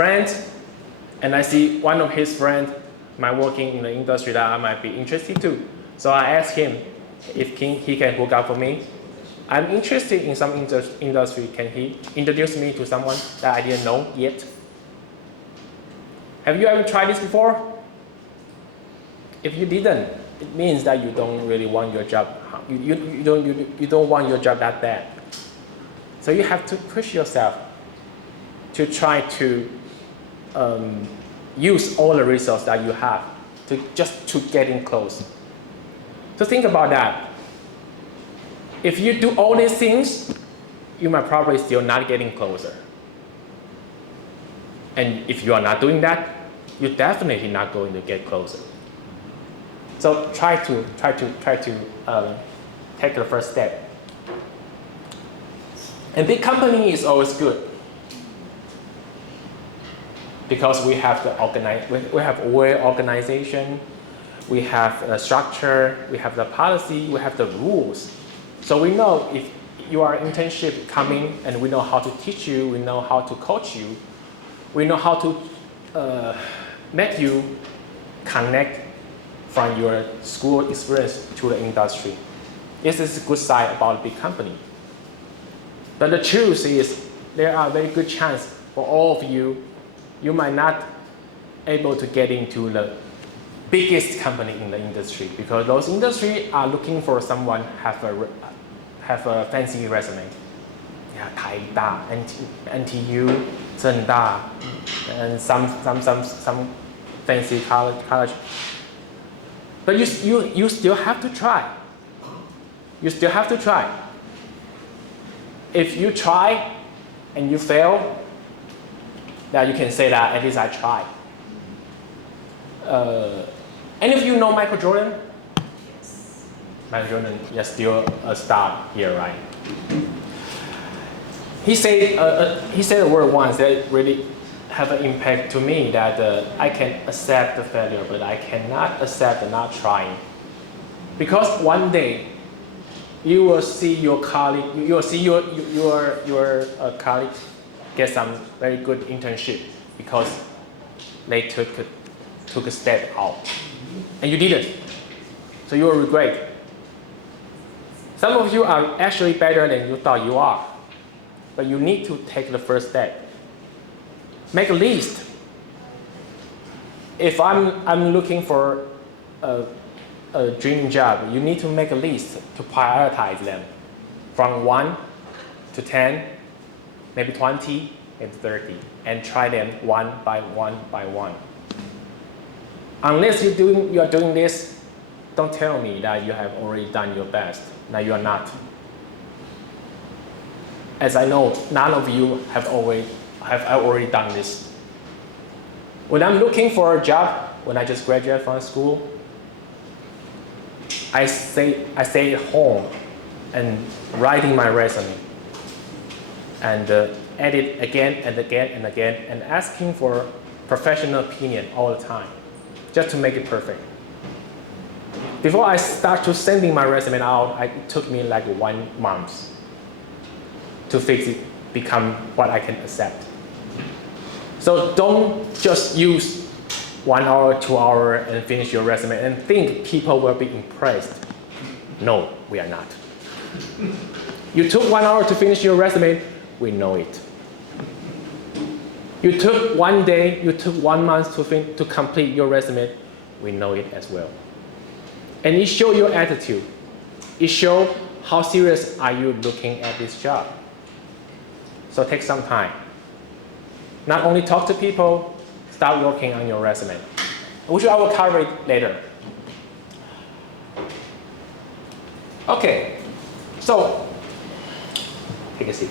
friend, and I see one of his friends might working in the industry that I might be interested to. So I asked him if he can hook up for me. I'm interested in some industry. Can he introduce me to someone that I didn't know yet? Have you ever tried this before? If you didn't, it means that you don't really want your job. You don't want your job that bad. So you have to push yourself to try to use all the resources that you have to get in close. So think about that. If you do all these things, you might probably still not getting closer. And if you are not doing that, you're definitely not going to get closer. So try to take the first step. And big company is always good because we have we have well organization, we have a structure, we have the policy, we have the rules. So we know if you are internship coming, and we know how to teach you, we know how to coach you, we know how to make you connect from your school experience to the industry. This is a good side about a big company. But the truth is, there are very good chance for all of you, you might not able to get into the biggest company in the industry because those industries are looking for someone have a fancy resume. Yeah, 台大, NTU, 政大, and some fancy college. But you still have to try. You still have to try. If you try and you fail, then you can say that at least I tried. Any of you know Michael Jordan? Yes. Michael Jordan is still a star here, right? He said a word once that really have an impact to me, that I can accept the failure, but I cannot accept not trying. Because one day, you will see your colleague, you will see your colleague get some very good internship because they took a step out, and you didn't. So you will regret. Some of you are actually better than you thought you are, but you need to take the first step. Make a list. If I'm looking for a dream job, you need to make a list to prioritize them from 1 to 10, maybe 20, maybe 30, and try them one by one. Unless you are doing this, don't tell me that you have already done your best. Now you are not. As I know, none of you have already done this. When I'm looking for a job, when I just graduated from school, I stay at home and writing my resume and edit again and again and again and asking for professional opinion all the time, just to make it perfect. Before I start to sending my resume out, it took me like 1 month to fix it, become what I can accept. So don't just use 1 hour, 2 hours and finish your resume and think people will be impressed. No, we are not. You took 1 hour to finish your resume, we know it. You took 1 day, you took 1 month to complete your resume, we know it as well. And it shows your attitude. It shows how serious are you looking at this job. So take some time. Not only talk to people, start working on your resume, which I will cover it later. Okay, so take a seat.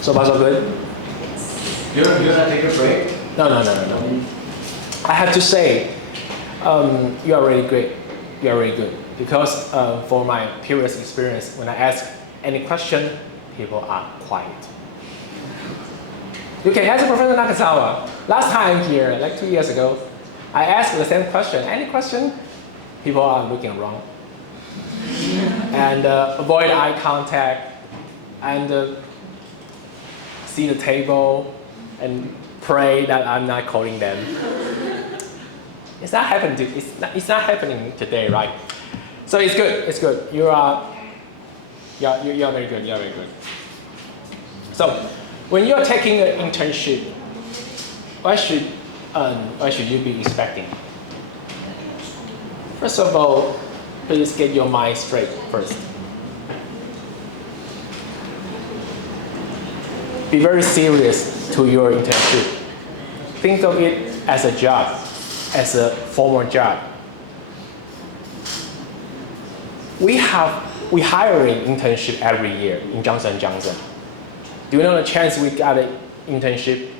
So far so good? You're gonna take a break? No. I have to say, you are really great. You are really good. Because for my previous experience, when I ask any question, people are quiet. You can ask Professor Nakazawa. Last time here, like 2 years ago, I asked the same question. Any question? People are looking wrong. And avoid eye contact. And see the table and pray that I'm not calling them. It's not happening. It's not happening today, right? So it's good. It's good. You are very good. You are very good. So when you are taking an internship, what should you be expecting? First of all, please get your mind straight first. Be very serious to your internship. Think of it as a job, as a formal job. We hiring internship every year in Johnson & Johnson. Do you know the chance we got an internship?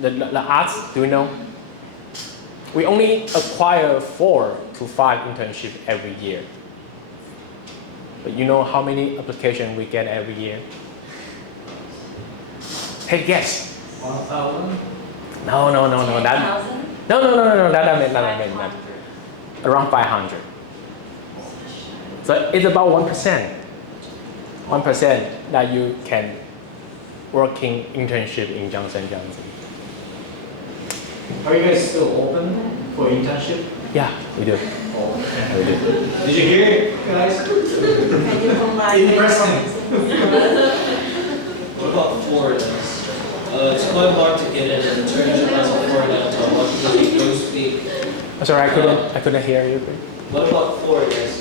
The odds, do you know? We only acquire 4 to 5 internships every year. But you know how many applications we get every year? Hey, guess. 1,000? No. That, no. That. Around 500. So it's about 1%. 1% that you can working internship in Johnson & Johnson. Are you guys still open for internship? Yeah, we do. Oh, Yeah, we do. did you hear it, guys? In person. What about foreigners? It's quite hard to get an internship as a foreigner because you don't speak. I'm sorry, I couldn't hear you. What about foreigners?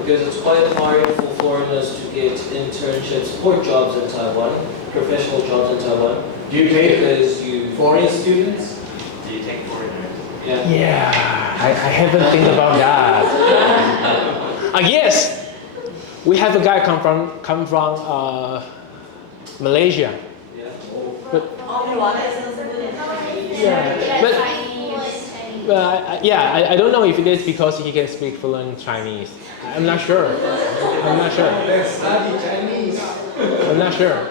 Because it's quite hard for foreigners to get internships or jobs in Taiwan, professional jobs in Taiwan. Do you take Because you foreign students? Do you take foreigners? Yeah, I haven't think about that. Yes, we have a guy come from Malaysia. Yeah. I don't know if it is because he can speak fluent Chinese. I'm not sure. Let's study Chinese. I'm not sure.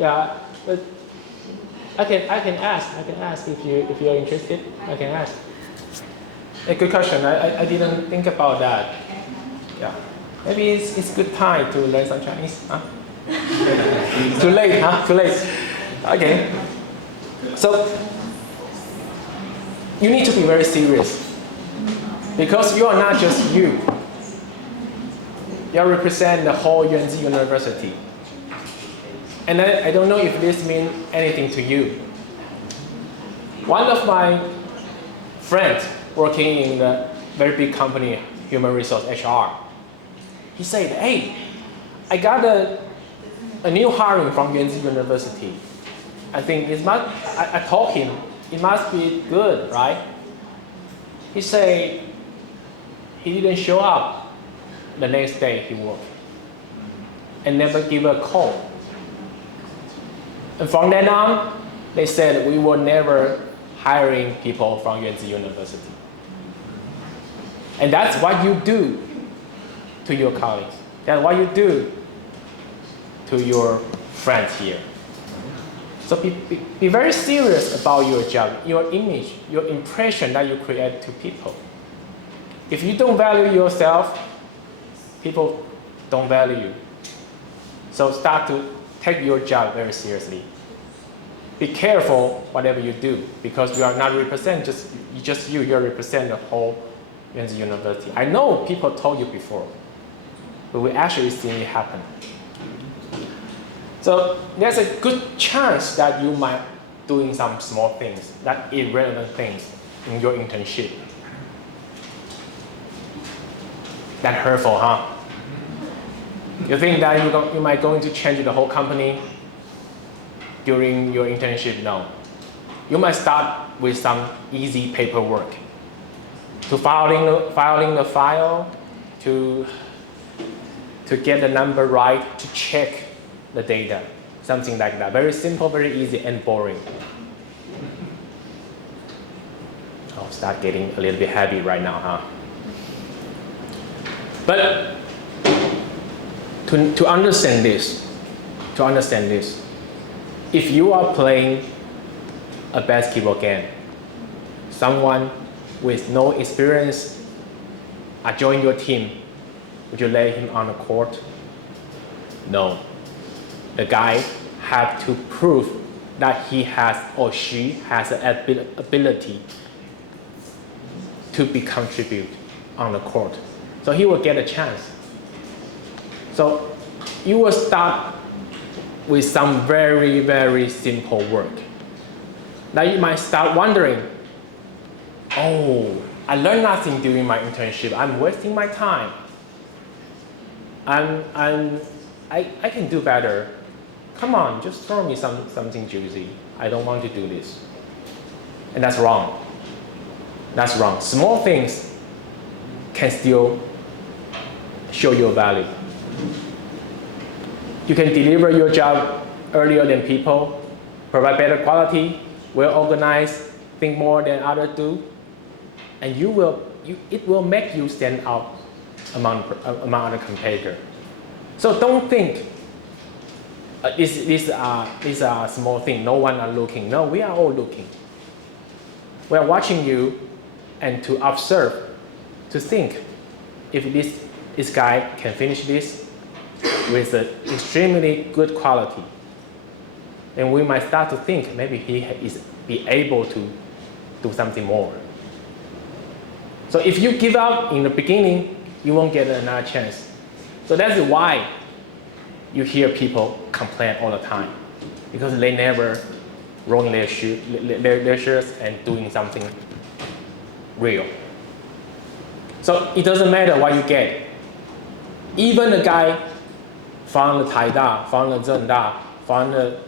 Yeah, but I can ask if you're interested. I can ask. A good question. I didn't think about that. Yeah, maybe it's good time to learn some Chinese. Huh? Too late, huh? Too late. Okay. So you need to be very serious because you are not just you. You represent the whole Yunzi University. And I don't know if this means anything to you. One of my friends working in a very big company, human resource HR, he said, hey, I got a new hiring from Yunzi University. I think I told him, it must be good, right? He said he didn't show up the next day he worked and never give a call. And from then on, they said we were never hiring people from Yunzi University. And that's what you do to your colleagues. That's what you do to your friends here. So be very serious about your job, your image, your impression that you create to people. If you don't value yourself, people don't value you. So start to take your job very seriously. Be careful whatever you do, because you are not represent just you represent the whole Yunzi University. I know people told you before, but we actually seen it happen. So there's a good chance that you might doing some small things, that irrelevant things in your internship. That hurtful, huh? You think that you might going to change the whole company during your internship? No. You might start with some easy paperwork. To filing the file, to get the number right, to check the data, something like that. Very simple, very easy, and boring. I'll start getting a little bit heavy right now, huh? But to understand this, if you are playing a basketball game, someone with no experience join your team, would you let him on the court? No. The guy have to prove that he has or she has an ability to be contribute on the court. So he will get a chance. So you will start with some very, very simple work. Now you might start wondering, oh, I learned nothing during my internship. I'm wasting my time. I can do better. Come on, just throw me something juicy. I don't want to do this. And that's wrong. That's wrong. Small things can still show your value. You can deliver your job earlier than people, provide better quality, well organized, think more than others do, and it will make you stand out among other competitors. So don't think these are small things. No one are looking. No, we are all looking. We are watching you, and to observe, to think, if this guy can finish this with an extremely good quality, then we might start to think maybe he is be able to do something more. So if you give up in the beginning, you won't get another chance. So that's why you hear people complain all the time, because they never rolling their shoes and doing something real. So it doesn't matter what you get. Even a guy from the Taida, from the Zhengda, from the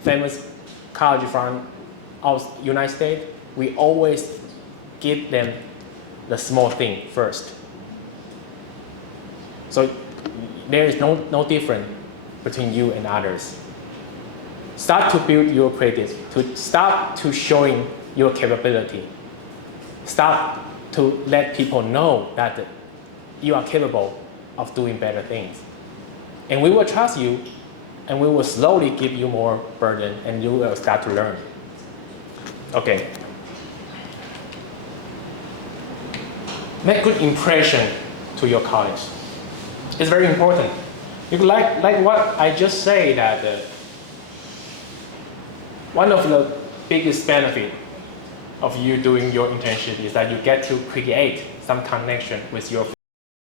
famous college from United States, we always give them the small thing first. So there is no difference between you and others. Start to build your credit, to start to showing your capability. Start to let people know that you are capable of doing better things. And we will trust you, and we will slowly give you more burden, and you will start to learn. Okay. Make good impression to your colleagues. It's very important. You like what I just said, that one of the biggest benefits of you doing your internship is that you get to create some connection with your